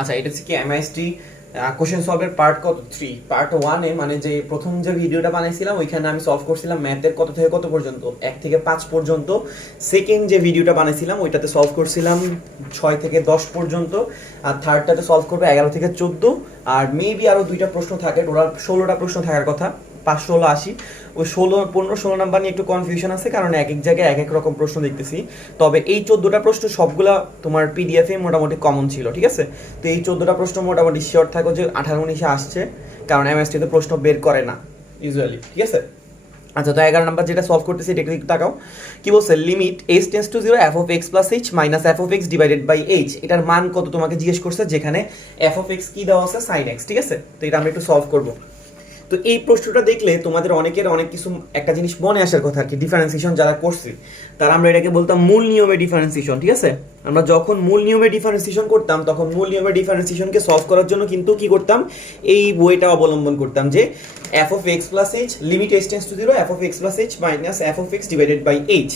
আচ্ছা, এটা হচ্ছে কি এমআইএসটি কোশ্চেন সলভের পার্ট কত 3 পার্ট 1 এ মানে যে প্রথম যে ভিডিওটা বানাইছিলাম ওইখানে আমি সলভ করছিলাম ম্যাথের কত থেকে কত পর্যন্ত 1 থেকে 5 পর্যন্ত। সেকেন্ড যে ভিডিওটা বানাইছিলাম ওইটাতে সলভ করছিলাম 6 থেকে 10 পর্যন্ত, আর থার্ডটাতে সলভ করবে 11 থেকে 14, আর মেবি আরো দুইটা প্রশ্ন থাকে, টোটাল 16টা প্রশ্ন থাকার কথা, 5 16 80। ওই 15 নাম্বার নিয়ে একটু কনফিউশন আছে, কারণ এক এক জায়গায় এক এক রকম প্রশ্ন দেখতেছি। তবে এই 14টা প্রশ্ন সবগুলা তোমার পিডিএফে মোটামুটি কমন ছিল, ঠিক আছে? তো এই 14টা প্রশ্ন মোটামুটি শিওর থাকো যে 18 19-এ আসছে, কারণ এমএসটি তো প্রশ্ন বের করে না ইউজুয়ালি, ঠিক আছে? আচ্ছা, তো 11 নাম্বার যেটা সলভ করতেছি এটা একটু তাকাও। কি বলছে? Limit h tends to 0 f of x plus h minus f of x divided by h, এটার মান কত তোমাকে জিজ্ঞেস করছে, যেখানে f of x কি দেওয়া আছে sin x, ঠিক আছে? তো এটা আমরা একটু সলভ করব। তো এই প্রশ্নটা দেখলে তোমাদের অনেকের অনেক কিছু একটা জিনিস মনে আসার কথা আর কি, ডিফারেন্সিয়েশন যারা করছি তারা আমরা এটাকে বলতাম মূল নিয়মে ডিফারেন্সিয়েশন, ঠিক আছে? আমরা যখন মূল নিয়মে ডিফারেন্সিয়েশন করতাম তখন মূল নিয়মে ডিফারেন্সিয়েশনকে সলভ করার জন্য কিন্তু কি করতাম, এই বইটা অবলম্বন করতাম যে f of x plus h limit h tends to 0 f of x plus h minus f of x divided by h।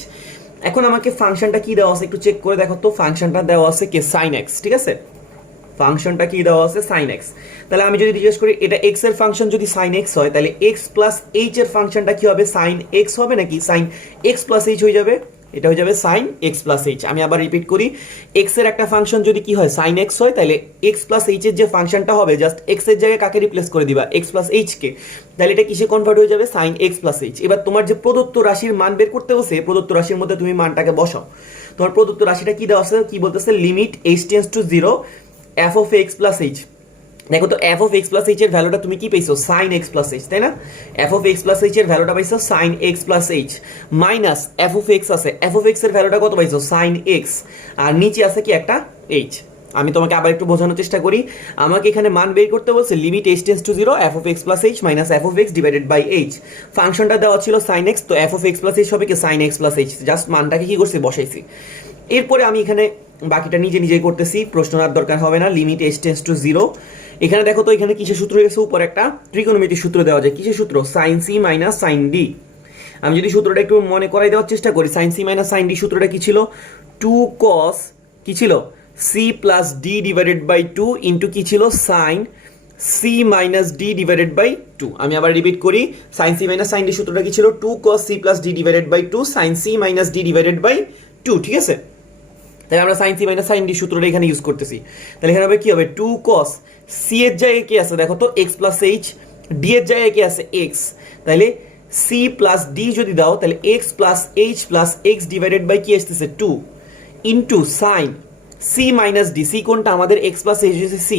এখন আমাকে ফাংশনটা কি দেওয়া আছে একটু চেক করে দেখো তো। ফাংশনটা দেওয়া আছে কে sin x, ঠিক আছে? ফাংশনটা কি দেওয়া আছে sin x। তাহলে আমি যদি জিজ্ঞেস করি এটা x এর ফাংশন যদি sin x হয়, তাহলে x প্লাস h এর ফাংশনটা কি হবে, sin x হবে নাকি sin x প্লাস h হয়ে যাবে? এটা হয়ে যাবে sin x প্লাস h। আমি আবার রিপিট করি, x এর একটা ফাংশন যদি কি হয় sin x হয়, তাহলে x প্লাস h এর যে ফাংশনটা হবে জাস্ট x এর জায়গায় কাকে রিপ্লেস করে দিবা, x প্লাস h কে, তাহলে এটা কিসে কনভার্ট হয়ে যাবে, sin x প্লাস h। এবার তোমার যে প্রদত্ত রাশির মান বের করতে বলছে, প্রদত্ত রাশির মধ্যে তুমি মানটাকে বসাও। তোমার প্রদত্ত রাশিটা কি দেওয়া আছে, কি বলতেছে, limit h tends to 0 f of x plus h। দেখো তো f of x plus h এর ভ্যালুটা তুমি কি পেয়েছো, sin x plus h, তাই না? f of x plus h এর ভ্যালুটা পাইছো sin x plus h minus f of x আছে, f of x এর ভ্যালুটা কত পাইছো, sin x, আর নিচে আছে কি একটা h। আমি তোমাকে আবার একটু বোঝানোর চেষ্টা করি। আমাকে এখানে মান বের করতে বলছে limit h tends to 0 f of x plus h minus f of x divided by h। ফাংশনটা দেওয়া ছিল sin x, তো f of x plus h হবে কি sin x plus h, just মানটাকে কি করছি, বসাইছি। এরপরে আমি এখানে বাকিটা নিজে নিজেই করতেছি, প্রশ্ন আর দরকার হবে না। লিমিট h টেন্ডস টু 0, এখানে দেখো তো এখানে কিসের সূত্র গেছে, উপর একটা ত্রিকোণমিতির সূত্র দেওয়া যায়। কিসের সূত্র, sin c minus sin d। আমি যদি সূত্রটা একটু মনে করাই দেওয়ার চেষ্টা করি, sin c minus sin d সূত্রটা কি ছিল, 2 cos কি ছিল c plus d divided by 2 into কি ছিল sin c minus d divided by 2। আমি আবার রিপিট করি, sin c minus sin d সূত্রটা কি ছিল, 2 cos c plus d divided by 2 sin c minus d divided by 2, ঠিক আছে? তাহলে আমরা sin c minus sin d সূত্রটা এখানে ইউজ করতেছি। তাহলে এখানে হবে কি হবে, 2 cos c এর জায়গায় কি আছে দেখো তো x প্লাস h, d এর জায়গায় কি আছে x, তাহলে c প্লাস d যদি দাও তাহলে x plus h plus x divided by কি আসতেছে 2 into sin c minus d, c কোনটা আমাদের x প্লাস h হচ্ছে c,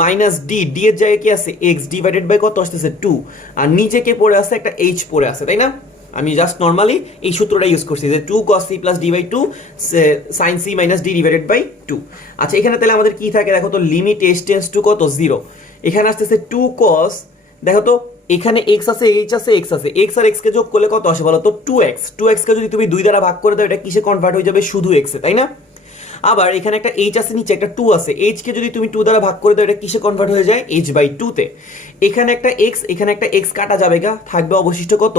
মাইনাস d, d এর জায়গায় কি আছে x ডিভাইডেড বাই কত আসতেছে 2, আর নিচে কে পড়ে আছে, একটা h পড়ে আছে, তাই না? আমি জাস্ট নর্মালি এই সূত্রটা ইউজ করছি যে 2 cos c plus d by 2 sin c minus d divided by 2। আচ্ছা, এখানে তাহলে আমাদের কি থাকে দেখো তো, লিমিট h টেন্ডস টু কত 0, এখানে আসতেছে 2 cos, দেখো তো এখানে x আছে h আছে x আছে, x আর x কে যোগ করলে কত আসে বলো তো, 2x। 2x কে যদি তুমি 2 দ্বারা ভাগ করে দাও এটা কিসে কনভার্ট হয়ে যাবে, শুধু x এ, তাই না? আবার এখানে একটা h আছে, নিচে একটা 2 আছে, h কে যদি তুমি 2 দ্বারা ভাগ করে দাও এটা কিসে কনভার্ট হয়ে যায়, h বাই 2 তে। এখানে একটা x, এখানে একটা x কাটা যাবে গা, থাকবে অবশিষ্ট কত,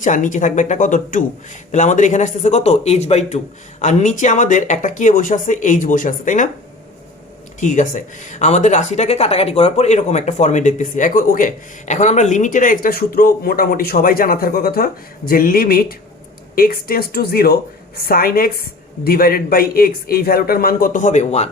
h, আর নিচে থাকবে একটা কত 2। তাহলে আমাদের এখানে আসতেছে কত, h বাই 2, আর নিচে আমাদের একটা কে বসে আছে, h বসে আছে, তাই না? ঠিক আছে, আমাদের রাশিটাকে কাটাকাটি করার পর এরকম একটা ফর্মে দেখতেছি। ওকে, এখন আমরা লিমিটের একটা সূত্র মোটামুটি সবাই জানা থাকার কথা, যে limit x tends to 0 sin x divided by x, এই ভ্যালুটার মান কত হবে 1।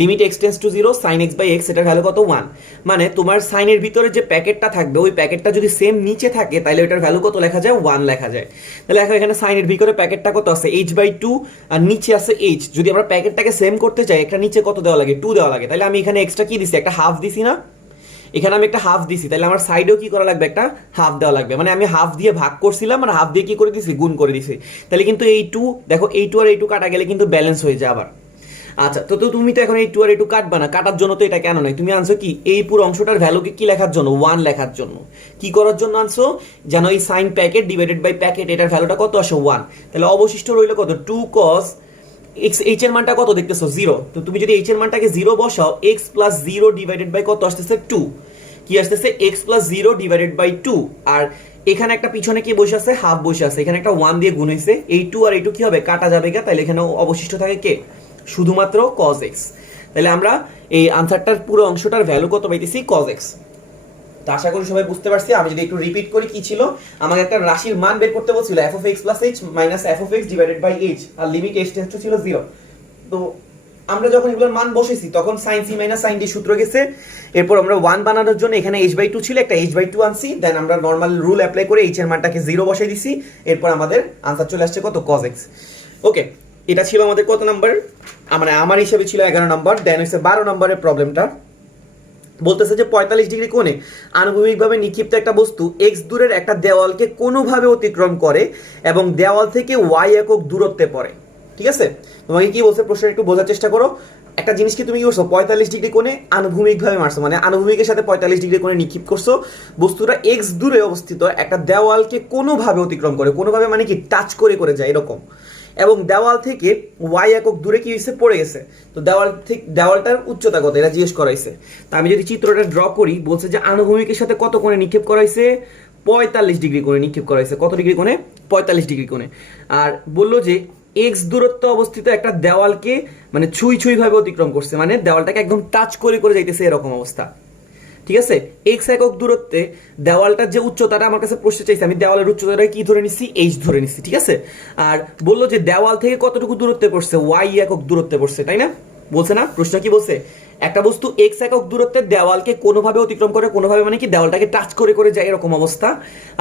Limit x tends to 0 sin x by x, এটার ভ্যালু কত 1। মানে তোমার সাইনের ভিতরে যে প্যাকেটটা থাকবে ওই প্যাকেটটা যদি সেম নিচে থাকে তাহলে ওটার ভ্যালু কত লেখা যায়, 1 লেখা যায়। তাহলে দেখো এখানে সাইনের ভিতরে প্যাকেটটা কত আছে, h বাই 2, আর নিচে আছে h। যদি আমরা প্যাকেটটাকে সেম করতে চাই একটা নিচে কত দেওয়া লাগে, 2 দেওয়া লাগে। তাহলে আমি এখানে এক্সট্রা কি দিছি, একটা হাফ দিছি না, এখানে আমি একটা হাফ দিছি, তাহলে আমার সাইডেও কি করা লাগবে, একটা হাফ দেওয়া লাগবে। মানে আমি হাফ দিয়ে ভাগ করছিলাম আর হাফ দিয়ে কি করে দিছি, গুণ করে দিছি। তাহলে কিন্তু এই 2, দেখো এই 2 আর এই 2 কাটা গেলে কিন্তু ব্যালেন্স হয়ে যায় আবার। আচ্ছা, তো তুমি তো এখন এই 2 আর এই 2 কাটবা না, কাটার জন্য তো এটা কেন নয়, তুমি আনছো কি এই পুরো অংশটার ভ্যালুকে কি লেখার জন্য, 1 লেখার জন্য। কি করার জন্য আনছো, যেন এই sine packet divided by packet এটার ভ্যালুটা কত আসে 1। তাহলে অবশিষ্ট রইল কত, 2 cos x, h এর মানটা কত দেখতেছো 0, তো তুমি যদি h এর মানটাকে 0 বসাও, x প্লাস 0 ডিভাইডেড বাই কত আসতেছে 2, কি আসতেছে x প্লাস 0 ডিভাইডেড বাই 2, আর এখানে একটা পিছনে কি বসে আছে, হাফ বসে আছে, এখানে একটা 1 দিয়ে গুণ হইছে, এই 2 আর এই 2 কি হবে, কাটা যাবে গা, তাহলে এখানে অবশিষ্ট থাকে কে, শুধুমাত্র cos x। তাহলে আমরা এই আনসারটার পুরো অংশটার ভ্যালু কত পাইতেছি cos x। তো আশা করি সবাই বুঝতে পারছি। আমি যদি একটু রিপিট করি কি ছিল, আমাকে একটা রাশির মান বের করতে বলছিল f of x plus h minus f of x divided by h, আর লিমিট h টেস্ট ছিল 0। তো আমরা যখন এগুলোর মান বসেছি তখন sin c minus sin d সূত্র গেছে। এরপর আমরা 1 বানানোর জন্য এখানে h/2 ছিল, একটা h/2 আনছি, দেন আমরা নরমাল রুল অ্যাপ্লাই করে h এর মানটাকে 0 বসাই দিছি। এরপর আমাদের আনসার চলে আসছে কত, cos x। ওকে, এটা ছিল আমাদের কত নাম্বার, মানে আমার হিসেবে ছিল 11 নাম্বার। দেন হচ্ছে 12 নম্বরের প্রবলেমটা বলতেছে যে 45 ডিগ্রি কোণে আনুভূমিকভাবে নিক্ষিপ্ত একটা বস্তু x দূরের একটা দেওয়ালকে কোনোভাবে অতিক্রম করে এবং দেওয়াল থেকে y একক দূরত্বে পড়ে। ঠিক আছে, তোমাকে কি বলছে প্রশ্ন একটু বোঝার চেষ্টা করো। একটা জিনিস কি তুমি কি করছো, 45 ডিগ্রি কোণে আনুভূমিকভাবে মারছো, মানে আনুভূমিকের সাথে 45 ডিগ্রি কোণে নিক্ষেপ করছো। বস্তুটা x দূরে অবস্থিত একটা দেওয়ালকে কোনোভাবে অতিক্রম করে, কোনোভাবে মানে কি টাচ করে করে যায় এরকম, এবং দেওয়াল থেকে y একক দূরে কি হয়েছে, পড়ে গেছে। তো দেওয়ালটার উচ্চতা কত এটা জিজ্ঞেস করাইছে। তা আমি যদি চিত্রটা ড্র করি, বলছে যে আনুভূমিকের সাথে কত কোণে নিক্ষেপ করাইছে, 45 ডিগ্রি কোণে নিক্ষেপ করাইছে। কত ডিগ্রি কোণে, 45 ডিগ্রি কোণে। আর বললো যে x দূরত্ব অবস্থিত একটা দেওয়ালকে মানে ছুঁই ভাবে অতিক্রম করছে, মানে দেওয়ালটাকে একদম টাচ করে করে যাইতেছে এরকম অবস্থা। ঠিক আছে, x একক দূরত্বে দেওয়ালটার যে উচ্চতাটা আমার কাছে প্রশ্ন চাইছে, আমি দেওয়ালের উচ্চতাটা কি ধরে নিচ্ছি, h ধরে নিচ্ছি। ঠিক আছে, আর বললো যে দেওয়াল থেকে কতটুকু দূরত্বে পড়ছে, y একক দূরত্বে পড়ছে, তাই না? বলছে না, প্রশ্ন কি বলছে, একটা বস্তু x একক দূরত্বে দেওয়ালকে কোনোভাবে অতিক্রম করে, কোনোভাবে মানে কি দেওয়ালটাকে টাচ করে করে যায় এরকম অবস্থা,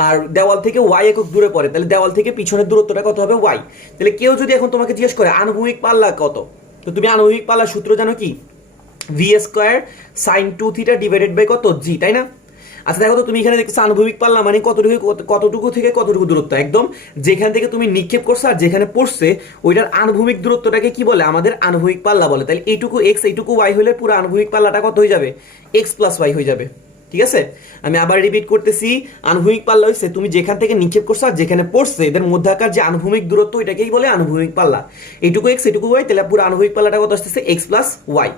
আর দেওয়াল থেকে y একক দূরে পড়ে, তাহলে দেওয়াল থেকে পিছনের দূরত্বটা কত হবে, y। তাহলে কেউ যদি এখন তোমাকে জিজ্ঞেস করে আনুভূমিক পাল্লা কত, তো তুমি আনুভূমিক পাল্লার সূত্র জানো কি, v square sine 2 theta divided by কত, জি, তাই না? আচ্ছা দেখো তো, তুমি এখানে দেখছো আনুভূমিক পাল্লা মানে কতটুকু থেকে কতটুকু দূরত্ব, একদম যেখান থেকে তুমি নিক্ষেপ করছো আর যেখানে পড়ছে ওইটার আনুভূমিক দূরত্বটাকে কি বলে, আমাদের আনুভূমিক পাল্লা বলে। তাহলে এইটুকু এক্স এইটুকু ওয়াই হলে পুরো আনুভূমিক পাল্লাটা কত হয়ে যাবে, এক্স প্লাস ওয়াই হয়ে যাবে। ঠিক আছে, আমি আবার রিপিট করতেছি, আনুভূমিক পাল্লা হচ্ছে তুমি যেখান থেকে নিক্ষেপ করছো আর যেখানে পড়ছে এদের মধ্যকার যে আনুভূমিক দূরত্ব এটাকেই বলে আনুভূমিক পাল্লা। এইটুকু এক্স এইটুকু ওয়াই, তাহলে পুরো আনুভূমিক পাল্লাটা কত আসতেছে, এক্স প্লাস ওয়াই।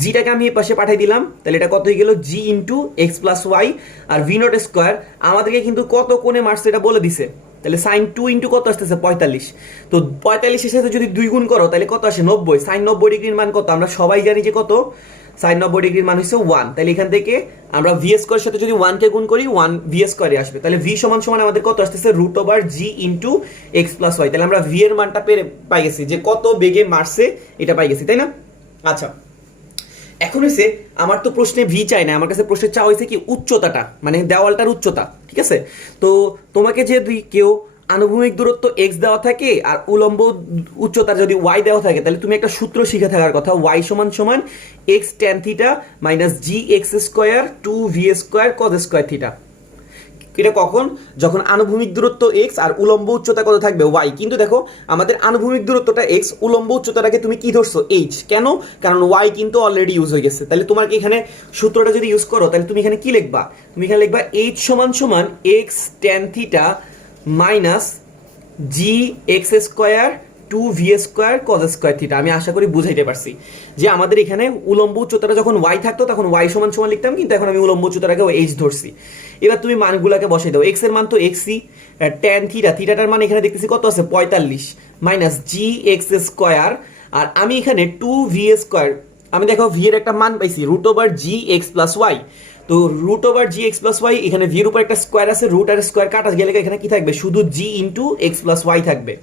জিটাকে আমি এই পাশে পাঠিয়ে দিলাম, তাহলে এটা কত হয়ে গেল, g into x plus y. আর ভি নট স্কোয়ার আমাদেরকে কিন্তু কত কোণে মারছে এটা বলে দিছে, তাহলে সাইন 2 ইন্টু কত আসতেছে, 45। তো 45 এর সাথে যদি 2 গুণ করো তাহলে কত আসে, 90। সাইন 90 ডিগ্রির মান কত, আমরা সবাই জানি যে কত, সাইন 90 ডিগ্রির মান হচ্ছে 1। তাহলে এখান থেকে আমরা ভি স্কোয়ারের সাথে যদি 1 কে গুণ করি 1 ভি স্কোয়ারে আসবে, তাহলে ভি সমান সমান আমাদের কত আসতেছে, রুট ওভার জি ইন্টু এক্স প্লাস ওয়াই। তাহলে আমরা ভি এর মানটা পাই গেছি, যে কত বেগে মারছে এটা পাই গেছি, তাই না? আচ্ছা, এখন হয়েছে আমার তো প্রশ্নে ভি চাই না, আমার কাছে প্রশ্নের চা হয়েছে কি উচ্চতাটা, মানে দেওয়ালটার উচ্চতা। ঠিক আছে, তো তোমাকে যদি কেউ আনুভূমিক দূরত্ব এক্স দেওয়া থাকে আর উলম্ব উচ্চতা যদি ওয়াই দেওয়া থাকে, তাহলে তুমি একটা সূত্র শিখে থাকার কথা, ওয়াই সমান সমান x tan theta minus g x square 2 v square cos square theta. এটা কখন, যখন আনুভূমিক দূরত্ব এক্স আর উলম্ব উচ্চতা কত থাকবে, ওয়াই। কিন্তু দেখো আমাদের আনুভূমিক দূরত্বটা এক্স, উলম্ব উচ্চতাটাকে তুমি কি ধরছো, এইচ। কেন, কারণ ওয়াই কিন্তু অলরেডি ইউজ হয়ে গেছে। তাহলে তোমার কি এখানে সূত্রটা যদি ইউজ করো তাহলে তুমি এখানে কি লিখবা, তুমি এখানে লিখবা এইচ সমান সমান x tan theta minus g x square 2 v square cos square theta. আমি আশা করি বুঝাইতে পারছি যে আমাদের এখানে উলম্ব উচ্চতাটা যখন ওয়াই থাকতো তখন ওয়াই সমান সমান লিখতাম, কিন্তু এখন আমি উলম্ব উচ্চতাটাকে এইচ ধরছি। এবার তুমি মানগুলোকে বসাই দাও, এক্স এর মান তো এক্সই, ট্যান থিটা, থিটাটার মান এখানে দেখতেছি কত আছে 45 মাইনাস জি এক্স স্কোয়ার, আর আমি এখানে 2 ভি স্কোয়ার, আমি দেখো ভি এর একটা মান পাইছি রুট ওভার জি এক্স প্লাস ওয়াই। তো রুট ওভার জি এক্স প্লাস ওয়াই, এখানে ভির উপর একটা স্কোয়ার আছে, রুট আর স্কোয়ার কাটা গেলে এখানে কি থাকবে, শুধু জি ইন্টু এক্স প্লাস ওয়াই থাকবে।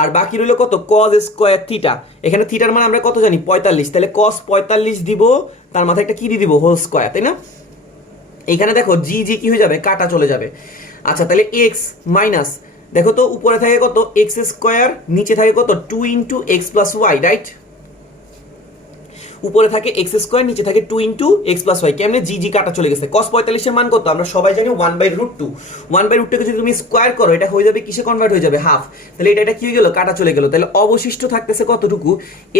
আর বাকি রইল কত, কজ স্কোয়ার থিটা, এখানে থিটার মান আমরা কত জানি 45, তাহলে কস 45 দিব, তার মাথায় একটা কি দিয়ে দিব, হোল স্কোয়ার, তাই না? এখানে দেখো জি জি কি হয়ে যাবে, কাটা চলে যাবে। আচ্ছা, তাহলে এক্স মাইনাস, দেখো তো উপরে থাকে কত এক্স স্কোয়ার, নিচে থাকে কত 2 into x plus y, right? উপরে থাকে এক্স স্কোয়ার, নিচে থাকে 2 ইন্টু এক্স প্লাস ওয়াই। কেমনে, জি জি কাটা চলে গেছে। কস 45 এর মান কত, আমরা সবাই জানি 1/√2। 1/√2 যদি তুমি স্কোয়ার করো এটা হয়ে যাবে কিসে কনভার্ট হয়ে যাবে, হাফ। তাহলে এটা কি হয়ে গেল, কাটা চলে গেল। তাহলে অবশিষ্ট থাকতেছে কতটুকু,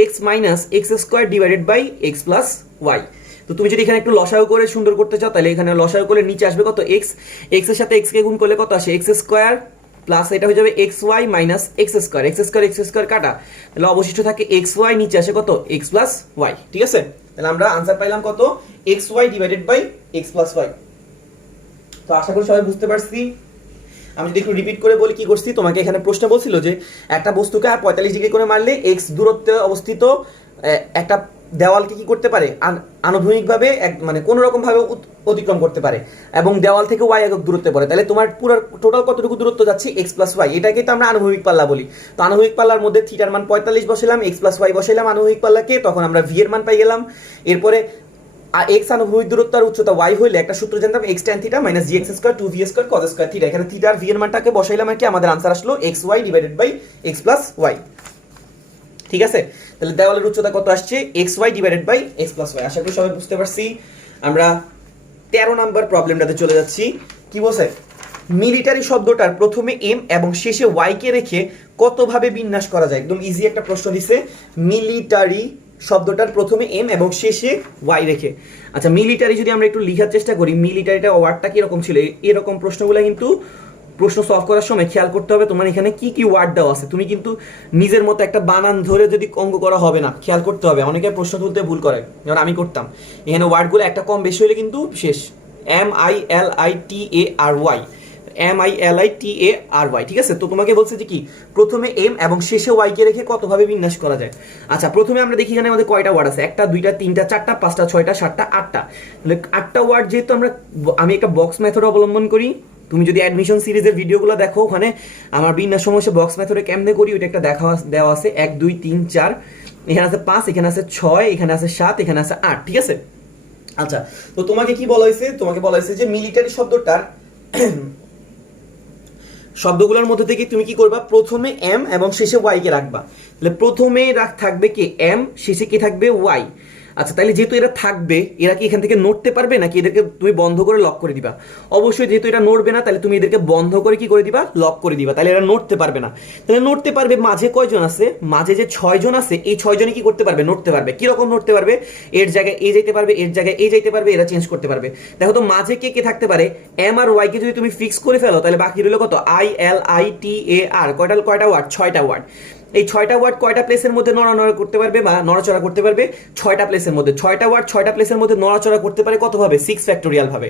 x minus x square divided by x plus y. তো তুমি যদি এখানে একটু লসাগু করে সুন্দর করতে চাও তাহলে এখানে লসাগু করলে নিচে আসবে কত, এক্স, এক্স এর সাথে এক্স কে গুণ করলে কত আসে, এক্স স্কোয়ার প্লাস এটা হয়ে যাবে x y minus x square, x square x square কাটা, তাহলে অবশিষ্ট থাকে এক্স ওয়াই, নিচে আসে কত, এক্স প্লাস ওয়াই। ঠিক আছে, তাহলে আমরা আনসার পাইলাম কত, x y divided by x plus y. তো আশা করি সবাই বুঝতে পারছি। আমি যদি একটু রিপিট করে বলি কি করছি, তোমাকে এখানে প্রশ্ন বলছিল যে একটা বস্তুকে 45 ডিগ্রি করে মারলে এক্স দূরত্বে অবস্থিত একটা দেওয়ালকে কি করতে পারে, আনুভূমিকভাবে মানে কোনো রকমভাবে অতিক্রম করতে পারে এবং দেওয়াল থেকে ওয়াই একক দূরত্বে পড়ে, তাহলে তোমার পুরো টোটাল কতটুকু দূরত্ব যাচ্ছে এক্স প্লাস ওয়াই, এটাকে তো আমরা আনুভূমিক পাল্লা বলি। তো আনুভূমিক পাল্লার মধ্যে থিটার মান 45 বসাইলাম, এক্স প্লাস ওয়াই বসাইলাম আনুভূমিক পাল্লাকে, তখন আমরা ভি এর মান পাই গেলাম। এরপরে এক্স আনুভূমিক দূরত্ব আর উচ্চতা ওয়াই হইলে একটা সূত্র জানতাম x tan theta minus g x square 2 v square cos square theta. এখানে থিটা আর ভি এর মানটাকে বসাইলাম আর কি, আমাদের আনসার আসলো x y divided by x plus y. ঠিক আছে, তাহলে দেওয়ালের উচ্চতা কত আসছে, x y divided by x plus y. আশা করি সবাই বুঝতে পারছি। আমরা 13 নাম্বার প্রবলেমটাতে চলে যাচ্ছি। কি বলছে, মিলিটারি শব্দটার প্রথমে এম এবং শেষে ওয়াই কে রেখে কতভাবে বিন্যাস করা যায়। একদম ইজি একটা প্রশ্ন দিছে, মিলিটারি শব্দটার প্রথমে এম এবং শেষে ওয়াই রেখে। আচ্ছা, মিলিটারি যদি আমরা একটু লেখার চেষ্টা করি, মিলিটারিটা ওয়ার্ডটা কিরকম ছিল, এরকম প্রশ্নগুলো কিন্তু প্রশ্ন সলভ করার সময় খেয়াল করতে হবে তোমার এখানে কি কি ওয়ার্ড দেওয়া আছে। তুমি কিন্তু নিজের মতো একটা বানান ধরে যদি অঙ্ক করা হবে না, খেয়াল করতে হবে। অনেকে প্রশ্ন তুলতে ভুল করে, যেমন আমি করতাম। এখানে ওয়ার্ডগুলো একটা কম বেশি হলে কিন্তু শেষ। MILITARY, MILITARY, ঠিক আছে। তো তোমাকে বলছে যে কি, প্রথমে এম এবং শেষে ওয়াই কে রেখে কতভাবে বিন্যাস করা যায়। আচ্ছা, প্রথমে আমরা দেখি এখানে আমাদের কয়টা ওয়ার্ড আছে, 1 2 3 4 5 6 7 8টা। তাহলে 8টা ওয়ার্ড যেহেতু আমি একটা বক্স মেথড অবলম্বন করি। তুমি যদি অ্যাডমিশন সিরিজের ভিডিওগুলো দেখো, ওখানে আমার বিন্যাস সমস্যা বক্স মেথডে কেমনে করি ওইটা একটা দেওয়া আছে। 1 2 3 4, এখানে আছে 5, এখানে আছে 6, এখানে আছে 7, এখানে আছে 8, ঠিক আছে। আচ্ছা, তো তোমাকে কি বলা হয়েছে, তোমাকে বলা হয়েছে যে মিলিটারি শব্দটার শব্দগুলোর মধ্যে থেকে তুমি কি করবা, প্রথমে এম এবং শেষে ওয়াই কে রাখবা। তাহলে প্রথমে থাকবে কি এম, শেষে কি থাকবে ওয়াই। আচ্ছা, তাহলে যেহেতু এরা থাকবে, এরা কি এখান থেকে নড়তে পারবে নাকি এদেরকে তুমি বন্ধ করে লক করে দিবা? অবশ্যই যেহেতু এটা নড়বে না, তাহলে তুমি এদেরকে বন্ধ করে কি করে দিবা, লক করে দিবা। তাহলে এরা নড়তে পারবে না। তাহলে নড়তে পারবে মাঝে কয়জন আছে, মাঝে যে 6 জন আছে, এই 6 জনে কি করতে পারবে, নড়তে পারবে। কিরকম নড়তে পারবে, এর জায়গায় এ যাইতে পারবে, এর জায়গায় এ যাইতে পারবে, এরা চেঞ্জ করতে পারবে। দেখো তো মাঝে কে কে থাকতে পারে, এম আর ওয়াই কে যদি তুমি ফিক্স করে ফেলো, তাহলে বাকি রইল কত, ILITAR, কয়টা ওয়ার্ড, 6টা ওয়ার্ড। এই 6টা ওয়ার্ড কয়টা প্লেসের মধ্যে নড়াচড়া করতে পারবে বা নড়াচড়া করতে পারবে, 6টা প্লেসের মধ্যে। 6টা ওয়ার্ড 6টা প্লেসের মধ্যে নড়াচড়া করতে পারে কতভাবে, 6 ফ্যাক্টোরিয়াল ভাবে।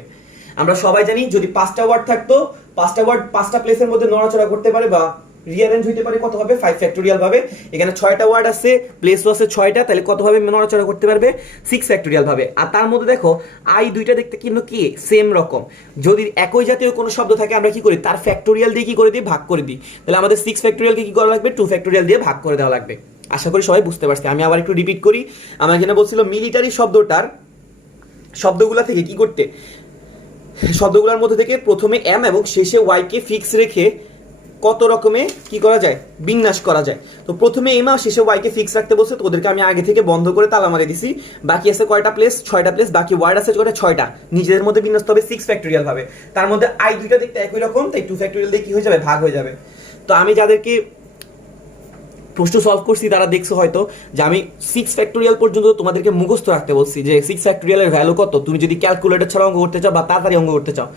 আমরা সবাই জানি যদি 5টা ওয়ার্ড থাকতো, 5টা ওয়ার্ড 5টা প্লেসের মধ্যে নড়াচড়া করতে পারে বা রিঅ্যারেঞ্জ হইতে পারে কতভাবে, 5 ফ্যাক্টোরিয়াল ভাবে। এখানে 6টা ওয়ার্ড আছে, প্লেসও আছে 6টা, তাহলে কতভাবে নড়াচড়া করতে পারবে, 6 ফ্যাক্টোরিয়াল ভাবে। আর তার মধ্যে দেখো আই দুইটা দেখতে কিন্তু কি সেম রকম। যদি একই জাতীয় কোনো শব্দ থাকে, আমরা কি করি, তার ফ্যাক্টোরিয়াল দিয়ে কি করে দিই, ভাগ করে দিই। তাহলে আমাদের 6 ফ্যাক্টোরিয়ালকে কি করা লাগবে, 2 ফ্যাক্টোরিয়াল দিয়ে ভাগ করে দেওয়া লাগবে। আশা করি সবাই বুঝতে পারছি। আমি আবার একটু রিপিট করি। আমার এখানে বলছিল মিলিটারি শব্দটার শব্দগুলা থেকে কি করতে, শব্দগুলোর মধ্যে থেকে প্রথমে এম এবং শেষে ওয়াই কে ফিক্স রেখে কত রকমে কি করা যায়, বিন্যাস করা যায়। তো প্রথমে এম আর শেষে ওয়াই কে ফিক্স রাখতে বলছে, তো ওদেরকে আমি আগে থেকে বন্ধ করে তালা মারে দিছি। বাকি আছে কয়টা প্লেস, 6টা প্লেস, বাকি ওয়ার্ড আছে কয়টা, 6টা। নিজেদের মধ্যে বিন্যাস হবে 6 ফ্যাক্টোরিয়াল ভাবে। তার মধ্যে আই দুইটা দেখতে একই রকম, তাই 2 ফ্যাক্টোরিয়াল দিয়ে কি হয়ে যাবে, ভাগ হয়ে যাবে। তো আমি যাদেরকে প্রশ্ন সলভ করছি তারা দেখছো হয়তো যে আমি 6 ফ্যাক্টোরিয়াল পর্যন্ত তোমাদেরকে মুখস্থ রাখতে বলছি, যে 6 ফ্যাক্টোরিয়ালের ভ্যালু কত। তুমি যদি ক্যালকুলেটর ছাড়া অঙ্ক করতে চাও বা তাড়াতাড়ি অঙ্ক করতে চাও,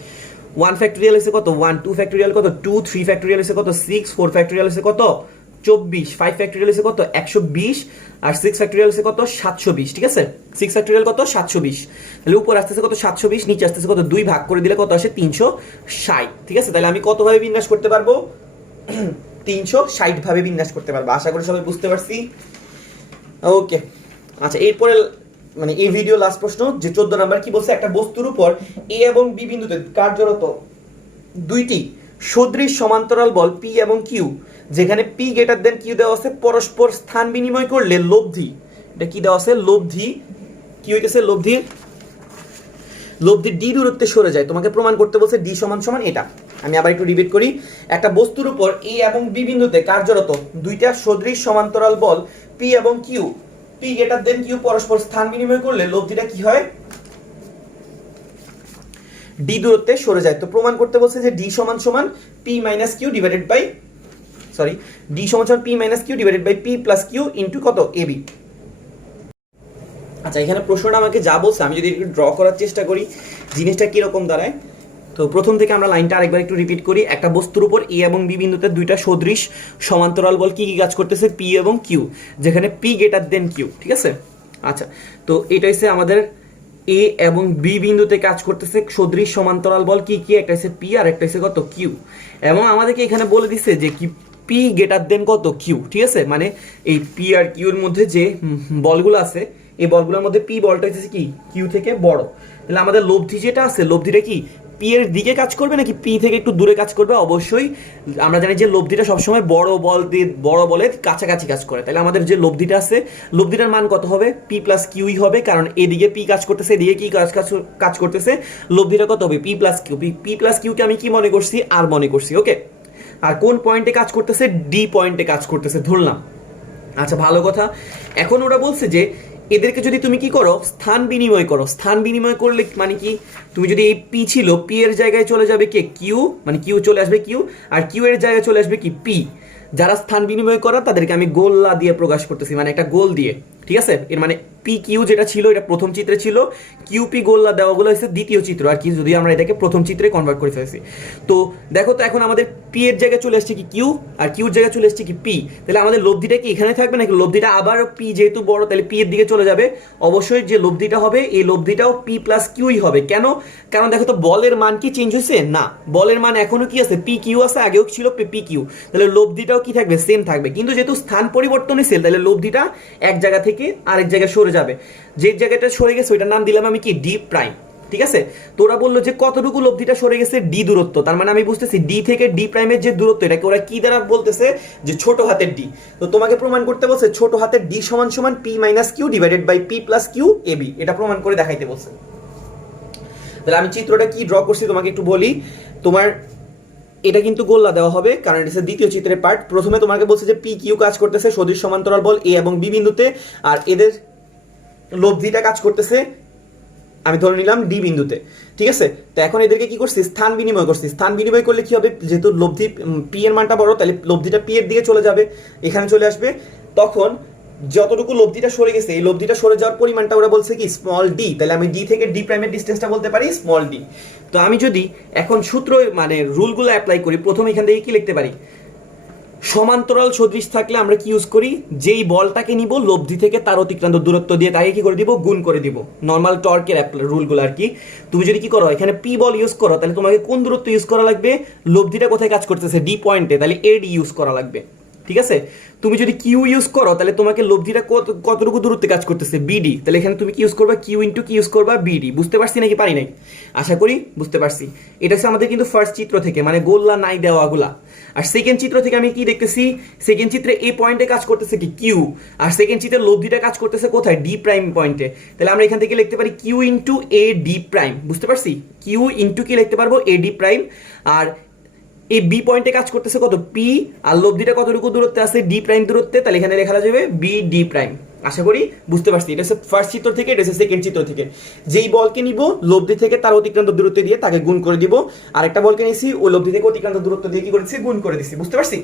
1 ফ্যাক্টোরিয়াল এসে কত 1, 2 ফ্যাক্টোরিয়াল কত 2, 3 ফ্যাক্টোরিয়াল এসে কত 6, 4 ফ্যাক্টোরিয়াল এসে কত 24, 5 ফ্যাক্টোরিয়াল এসে কত 120, আর 6 ফ্যাক্টোরিয়াল এসে কত 720, ঠিক আছে। 6 ফ্যাক্টোরিয়াল কত 720, তাহলে উপর আসতেছে কত 720, নিচে আসতেছে কত 2 ভাগ করে দিলে কত আসে 360, ঠিক আছে। তাহলে আমি কতভাবে বিন্যাস করতে পারবো, 360 ভাবে বিন্যাস করতে পারবো। আশা করি সবাই বুঝতে পারছি। ওকে, আচ্ছা, এরপরে মানে এই ভিডিও লাস্ট প্রশ্ন যে 14 নাম্বার কি বলছে, একটা বস্তুর উপর এ এবং বি বিন্দুতে কার্যরত দুইটি সদৃশ সমান্তরাল বল পি এবং কিউ, যেখানে পি গ্রেটার দেন কিউ দেওয়া আছে, পরস্পর স্থান বিনিময় করলে লব্ধি, এটা কি দেওয়া আছে, লব্ধি কি হইতেছে, লব্ধি ডি দূরত্বে সরে যায়। তোমাকে প্রমাণ করতে বলছে ডি সমান সমান এটা। আমি আবার একটু রিপিট করি, একটা বস্তুর উপর এ এবং বি বিন্দুতে কার্যরত দুইটা সদৃশ সমান্তরাল বল পি এবং Q, P greater than Q পরস্পর স্থান বিনিময় করলে লব্ধিটা কি হয়, ডি দূরত্বে সরে যায়। তো প্রমাণ করতে বলছে যে ডি সমান সমান P minus Q divided by D সমান সমান P minus Q divided by P plus Q into কত এবি। আচ্ছা, এখানে প্রশ্নটা আমাকে যা বলছে আমি যদি একটু ড্র করার চেষ্টা করি জিনিসটা কিরকম দাঁড়ায়। তো প্রথম থেকে আমরা লাইনটা আরেকবার একটু রিপিট করি। একটা বস্তুর উপর এ এবং বি বিন্দুতে দুইটা সদৃশ সমান্তরাল বল কি কি কাজ করতেছে, পি এবং কিউ, যেখানে পি গ্রেটার দেন কিউ, ঠিক আছে। আচ্ছা, তো এটা হচ্ছে আমাদের এ এবং বি বিন্দুতে কাজ করতেছে সদৃশ সমান্তরাল বল কি কি, একটা হচ্ছে পি আর একটা হচ্ছে কত কিউ। এবং আমাদেরকে এখানে বলে দিচ্ছে যে কি পি গ্রেটার দেন কত কিউ, ঠিক আছে। মানে এই পি আর কিউর মধ্যে যে বলগুলো আছে এই বলগুলোর মধ্যে পি বলটা হচ্ছে কি কিউ থেকে বড়, তাহলে আমাদের লব্ধি যেটা আছে লব্ধিটা কি পি এর দিকে কাজ করবে নাকি পি থেকে একটু দূরে কাজ করবে? অবশ্যই আমরা জানি যে লব্ধিটা সবসময় বড় বলের কাছাকাছি কাজ করে, তাহলে আমাদের যে লব্ধিটা আছে লব্ধিটার মান কত হবে? পি প্লাস কিউই হবে, কারণ এদিকে পি কাজ করতেছে, এদিকে কি কাজ করতেছে, লব্ধিটা কত হবে? P plus q. P plus কিউকে আমি কি মনে করছি? আর মনে করছি, ওকে। আর কোন পয়েন্টে কাজ করতেছে? ডি পয়েন্টে কাজ করতেছে ধরলাম। আচ্ছা ভালো কথা, এখন ওরা বলছে যে এদেরকে যদি তুমি কি করো, স্থান বিনিময় করো। স্থান বিনিময় করলে মানে কি, তুমি যদি এই পি ছিল, পি এর জায়গায় চলে যাবে কে? কিউ, মানে কিউ চলে আসবে কিউ, আর কিউ এর জায়গায় চলে আসবে কি? পি। যারা স্থান বিনিময় করা তাদেরকে আমি গোল্লা দিয়ে প্রকাশ করতেছি, মানে একটা গোল দিয়ে, ঠিক আছে? এর মানে পি কিউ যেটা ছিল এটা প্রথম চিত্রে ছিল, কিউ পি গোল্লা দেওয়াগুলো হচ্ছে দ্বিতীয় চিত্র, আর কি যদি আমরা এটাকে প্রথম চিত্রে কনভার্ট করে ফেলেছি। তো দেখো তো এখন আমাদের পি এর জায়গায় চলে আসছে কি কিউ, আর কিউর জায়গায় চলে আসছে কি পি, তাহলে আমাদের লব্ধিটা কি এখানে থাকবে নাকি লব্ধিটা আবার পি যেহেতু বড় তাহলে পি এর দিকে চলে যাবে? অবশ্যই যে লব্ধিটা হবে এই লব্ধিটাও পি প্লাস কিউই হবে। কেন? কারণ দেখো তো বলের মান কি চেঞ্জ হয়েছে? না, বলের মান এখনো কি আছে? পি কিউ আছে, আগেও ছিল পি কিউ, তাহলে লব্ধিটাও কি থাকবে? সেম থাকবে। কিন্তু যেহেতু স্থান পরিবর্তন হয়েছে তাহলে লব্ধিটা এক জায়গা থেকে আরেক জায়গায় সরে যাবে, যে জায়গাটা সরে গেছে ওইটার নাম দিলাম আমি কি? ডি প্রাইম, ঠিক আছে? তো ওরা বললো যে কতটুকু লব্ধিটা সরে গেছে? ডি দূরত্ব। তার মানে আমি বুঝতেছি ডি থেকে ডি প্রাইমের যে দূরত্ব এটাকে ওরা কি দ্বারা বলতেছে? যে ছোট হাতের ডি। তো তোমাকে প্রমাণ করতে বলছে ছোট হাতের ডি সমান সমান P minus Q divided by P plus Q A B, এটা প্রমাণ করে দেখাইতে বলছে। তাহলে আমি চিত্রটা কি ড্র করছি তোমাকে একটু বলি। তোমার এটা কিন্তু গোল্লা দেওয়া হবে কারণ এটা দ্বিতীয় চিত্রের পার্ট। প্রথমে তোমাকে বলছে যে পি কিউ কাজ করতেছে সদিশ সমান্তরাল বল এ এবং বি বিন্দুতে, আর এদের লব্ধিটা কাজ করতেছে আমি ধরে নিলাম ডি বিন্দুতে, ঠিক আছে? তো এখন এদেরকে কি করছি? স্থান বিনিময় করছি। স্থান বিনিময় করলে কি হবে? যেহেতু লব্ধি পি এর মানটা বড় তাহলে লব্ধিটা পি এর দিকে চলে যাবে, এখানে চলে আসবে। তখন যতটুকু লব্ধিটা সরে গেছে এই লব্ধিটা সরে যাওয়ার পরিমাণটা ওরা বলছে কি? Small D. তাহলে আমি ডি থেকে ডি প্রাইমের ডিস্টেন্সটা বলতে পারি স্মল ডি। তো আমি যদি এখন সূত্র মানে রুলগুলো অ্যাপ্লাই করি, প্রথম এখান থেকে কি লিখতে পারি? সমান্তরাল সদৃশ থাকলে আমরা কি ইউজ করি? যেই বলটাকে নিব লব্ধি থেকে তার অতিক্রান্ত দূরত্ব দিয়ে তাকে কি করে দিব? গুণ করে দিব। নর্মাল টর্কের রুলগুলো আর কি। তুমি যদি কি করো এখানে পি বল ইউজ করো তাহলে তোমাকে কোন দূরত্ব ইউজ করা লাগবে? লব্ধিটা কোথায় কাজ করতেছে? ডি পয়েন্টে, তাহলে এডি ইউজ করা লাগবে, ঠিক আছে? তুমি যদি কিউ ইউজ করো তাহলে তোমাকে লব্ধিটা কতটুকু দূরত্বে কাজ করতেছে? বিডি, তাহলে এখানে তুমি কি ইউজ করবা? কিউ ইন্টু কি ইউজ করবা? বিডি। বুঝতে পারছি নাকি পারি নাই? আশা করি বুঝতে পারছি। এটা হচ্ছে আমাদের কিন্তু ফার্স্ট চিত্র থেকে, মানে গোল্লা নাই দেওয়াগুলা। আর সেকেন্ড চিত্র থেকে আমি কি দেখতেছি? সেকেন্ড চিত্রে এই পয়েন্টে কাজ করতেছে কি? কিউ। আর সেকেন্ড চিত্রের লব্ধিটা কাজ করতেছে কোথায়? ডি প্রাইম পয়েন্টে। তাহলে আমরা এখান থেকে লিখতে পারি Q into A D prime. বুঝতে পারছি? কিউ ইন্টু কি লিখতে পারবো? এ ডি প্রাইম। আর এই বি পয়েন্টে কাজ করতেছে কত? পি। আর লব্ধিটা কতটুকু দূরত্বে আছে? ডি প্রাইম দূরত্বে, তাহলে এখানে লেখা যাবে বি ডি প্রাইম। আশা করি বুঝতে পারছি। এটা হচ্ছে ফার্স্ট চিত্র থেকে, এটা হচ্ছে সেকেন্ড চিত্র থেকে। যেই বলকে নিব লব্ধি থেকে তার অতিক্রান্ত দূরত্ব দিয়ে তাকে গুণ করে দিব, আরেকটা বলকে নিয়েছি ওই লব্ধি থেকে অতিক্রান্ত দূরত্ব দিয়ে কি করেছি? গুণ করে দিচ্ছি। বুঝতে পারছি?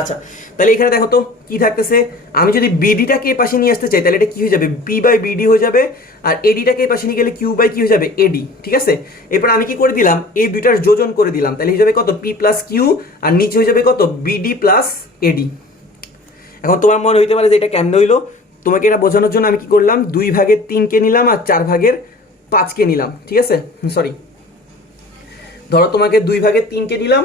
আচ্ছা, তাহলে এখানে দেখো তো কি থাকতেছে? আমি যদি বিডিটাকে এই পাশে নিয়ে আসতে চাই তাহলে এটা কি হয়ে যাবে? পি বাই বিডি হয়ে যাবে। আর এডিটাকে এই পাশে নিয়ে গেলে কিউ বাই কি হয়ে যাবে? এডি, ঠিক আছে? এরপর আমি কি করে দিলাম? এই দুইটার যোজন করে দিলাম, তাহলে হয়ে যাবে কত? পি প্লাস কিউ, আর নিচে হয়ে যাবে কত? বিডি প্লাস এডি। এখন তোমার মনে হইতে পারে যে এটা কেমন হইলো? তোমাকে এটা বোঝানোর জন্য আমি কি করলাম? 2/3কে নিলাম আর 4/5কে নিলাম, ঠিক আছে? সরি, ধরো তোমাকে 2/3কে নিলাম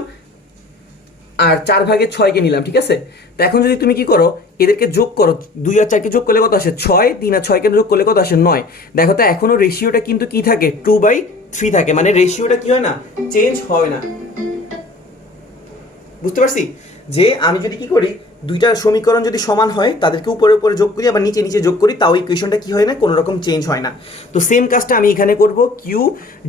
আর 4/6কে নিলাম, ঠিক আছে? তো এখন যদি তুমি কি করো এদেরকে যোগ করো, 2 আর 4কে যোগ করলে কত আসে? 6। 3 আর 6কে যোগ করলে কত আসে? 9। দেখো তো এখনো রেশিওটা কিন্তু কি থাকে? 2/3 থাকে, মানে রেশিওটা কি হয় না? চেঞ্জ হয় না। বুঝতে পারছি? যে আমি যদি কি করি, দুইটা সমীকরণ যদি সমান হয় তাদেরকে উপরে উপরে যোগ করি আবার নিচে নিচে যোগ করি, তাও ইকুয়েশনটা কি হয় না? কোনো রকম চেঞ্জ হয় না। তো সেম কাজটা আমি এখানে করব। কিউ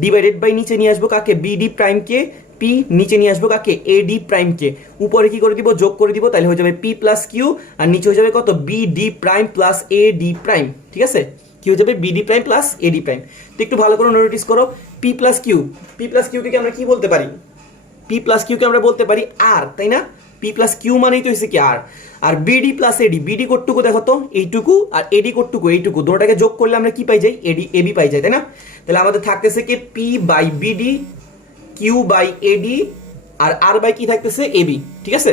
ডিভাইডেড বাই নিচে নিয়ে আসবো কাকে? বিডি প্রাইমকে। পি নিচে নিয়ে আসবো কাকে? এডি প্রাইমকে। উপরে কি করে দিব? যোগ করে দিব, তাহলে হয়ে যাবে পি প্লাস কিউ, আর নিচে হয়ে যাবে কত? BD prime plus AD prime, ঠিক আছে? কি হয়ে যাবে? BD prime plus AD prime. তো একটু ভালো করে নোটিস করো, p plus q. P plus কিউকে আমরা কি বলতে পারি? পি প্লাস কিউকে আমরা বলতে পারি আর, তাই না? পি প্লাস কিউ মানেই তো হচ্ছে কি আর। আর বিডি প্লাস এডি, বিডি কোটটুকু দেখো তো? এইটুকু। আর এডি কোটটুকু? এইটুকু। দুটোটাকে যোগ করলে আমরা কি পাই যাই? এডি এবি পাই যাই, তাই না? তাহলে আমাদের থাকতেছে কি? P by BD, Q by AD, আর আর বাই কি থাকতেছে? এবি, ঠিক আছে?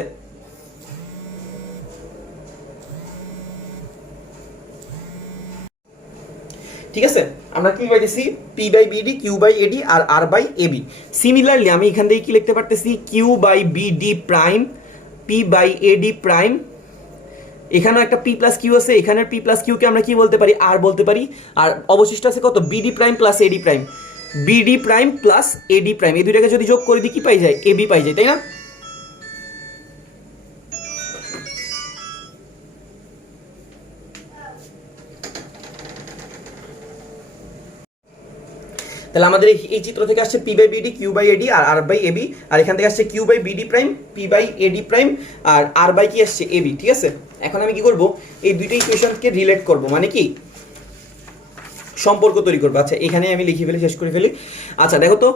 ঠিক আছে, আমরা কি পাইতেছি? P by BD, Q by AD, আর আর বাই এবি। সিমিলারলি আমি এখান থেকে কি লিখতে পারতেছি? Q by BD prime, P by AD prime, এখানেও একটা পি প্লাস কিউ আছে, এখানের পি প্লাস কিউকে আমরা কি বলতে পারি, আর বলতে পারি। আর অবশিষ্ট আছে কত, BD prime plus AD prime, BD prime plus AD prime, এই দুইটাকে যদি যোগ করে দিই কি পাই যায়, এবি পাই যায়, তাই না? তাহলে আমাদের এই চিত্র থেকে আসছে p by BD, Q by AD, আর আর বাই এবি, আর এখান থেকে আসছে q by BD prime, P by AD prime, আর আর বাই কি আসছে, এবি। ঠিক আছে, এখন আমি কি করব, এই দুইটা ইকুয়েশনকে রিলেট করব, মানে কি সম্পর্ক তৈরি করবো। আচ্ছা এখানে আমি লিখে ফেলি, শেষ করে ফেলি। আচ্ছা দেখো তো,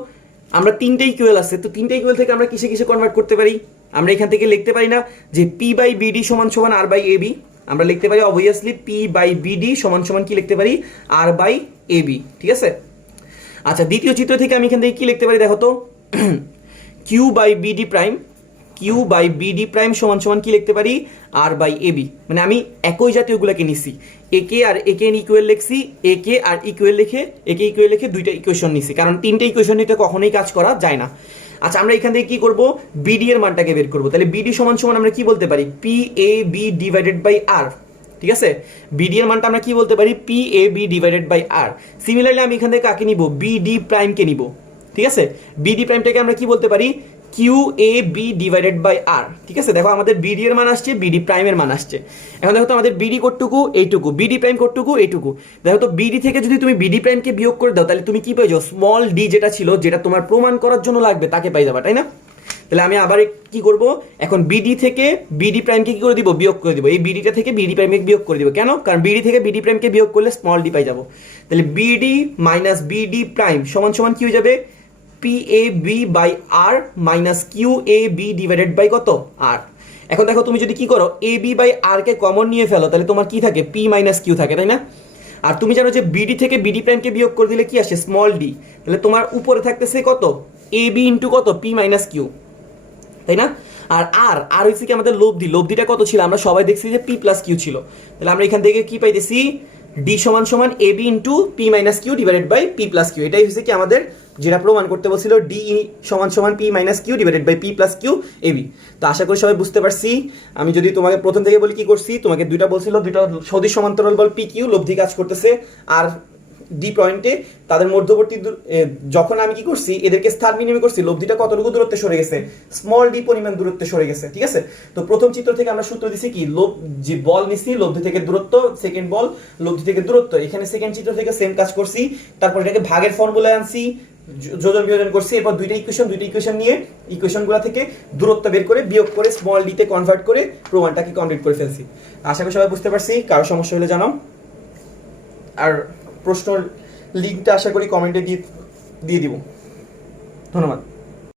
আমরা তিনটে ইকুয়েল আছে, তো তিনটে ইকুয়েল থেকে আমরা কিসে কিসে কনভার্ট করতে পারি? আমরা এখান থেকে লিখতে পারি না যে পি বাই বিডি সমান সমান আর বাই এবি, আমরা লিখতে পারি অবভিয়াসলি পি বাই বিডি সমান সমান কি লিখতে পারি, আর বাই এবি। ঠিক আছে, আচ্ছা দ্বিতীয় চিত্র থেকে আমি এখান থেকে কি লিখতে পারি দেখো তো, Q by BD prime, Q by BD prime সমান সমান কি লিখতে পারি, আর বাই এবি। মানে আমি একই জাতীয়গুলোকে নিছি, একে আর একে ইকুয়েল লিখছি, একে আর ইকুয়েল লিখে একে ইকুয়েল লিখে দুইটা ইকুয়েশন নিছি, কারণ তিনটে ইকুয়েশন নিতে কখনোই কাজ করা যায় না। আচ্ছা আমরা এখান থেকে কি করব, বিডি এর মানটাকে বের করব। তাহলে বিডি সমান সমান আমরা কি বলতে পারি, p a b divided by r. ঠিক আছে, বিডি এর মানটা আমরা কি বলতে পারি, p a b divided by r. Similarly আমি এখান থেকে কাকে নিব, বিডি প্রাইমকে নিব। ঠিক আছে, বিডি প্রাইমটাকে আমরা কি বলতে পারি, q A b divided by r. ঠিক আছে, দেখো আমাদের বিডি এর মান আসছে, বিডি প্রাইমের মান আসছে। এখন দেখো তো আমাদের বিডি কোটটুকু এইটুকু, বিডি প্রাইম কোটটুকু এইটুকু। দেখো তো বিডি থেকে যদি তুমি বিডি প্রাইমকে বিয়োগ করে দাও, তাহলে তুমি কি পাই যাও, স্মল ডি যেটা ছিল, যেটা তোমার প্রমাণ করার জন্য লাগবে, তাকে পাই যাবা, তাই না? তাহলে আমি আবার কি করব, এখন বিডি থেকে বিডি প্রাইমকে কি করে দিব, বিয়োগ করে দিব। এই বিডিটা থেকে বিডি প্রাইমকে বিয়োগ করে দিব, কেন? কারণ বিডি থেকে বিডি প্রাইমকে বিয়োগ করলে স্মল ডি পাই যাব। তাহলে বিডি মাইনাস বিডি প্রাইম সমান সমান কি হয়ে যাবে, p a b by r minus q A b divided by কত, আর। এখন দেখো তুমি যদি কি করো, এ বি বাই আর কে কমন নিয়ে ফেলো, তাহলে তোমার কি থাকে, পি মাইনাস কিউ থাকে, তাই না? আর তুমি জানো যে বিডি থেকে বিডি প্রাইমকে বিয়োগ করে দিলে কি আসে, স্মল ডি। তাহলে তোমার উপরে থাকতেছে কত, এ বি ইন্টু কত, পি মাইনাস কিউ, তাই না? আর আর আর হচ্ছে কি আমাদের লব্ধি, লব্ধিটা কত ছিল, আমরা সবাই দেখছি যে পি প্লাস কিউ ছিল। তাহলে আমরা এখান থেকে কি পাইতেছি, ডি সমান সমান a b into p minus Q divided by P plus q. এটাই হচ্ছে কি আমাদের যেটা প্রমাণ করতে বলছিল, ডি সমান সমান P minus Q divided by P plus Q AB. তো আশা করি সবাই বুঝতে পারছি। আমি যদি তোমাকে প্রথম থেকে বলি কি করছি, তোমাকে দুইটা বলছিল, দুইটা সদিশ সমান্তরাল বল পি কিউ, লব্ধি কাজ করতেছে আর ডি পয়েন্টে, তাদের মধ্যবর্তী যখন আমি কি করছি, এদেরকে স্থান বিনিময় করছি, লব্ধিটা কতটুকু দূরত্বে সরে গেছে, স্মল ডি পরিমাণ দূরত্বে সরে গেছে। ঠিক আছে, তো প্রথম চিত্র থেকে আমরা সূত্র দিছি কি, যে বল নিছি লব্ধি থেকে দূরত্ব, সেকেন্ড বল লব্ধি থেকে দূরত্ব। এখানে সেকেন্ড চিত্র থেকে সেম কাজ করছি, তারপর এটাকে ভাগের ফর্মুলায় আনছি, যোজন বিয়োজন করছি, এরপর দুইটা ইকুয়েশন নিয়ে ইকুয়েশনগুলো থেকে দূরত্ব বের করে বিয়োগ করে স্মল ডি তে কনভার্ট করে প্রমাণটাকে কমপ্লিট করে ফেলছি। আশা করি সবাই বুঝতে পারছি। কারো সমস্যা হলে জানাও, আর প্রশ্ন লিঙ্কটা আশা করি কমেন্টে দিয়ে দিব। ধন্যবাদ।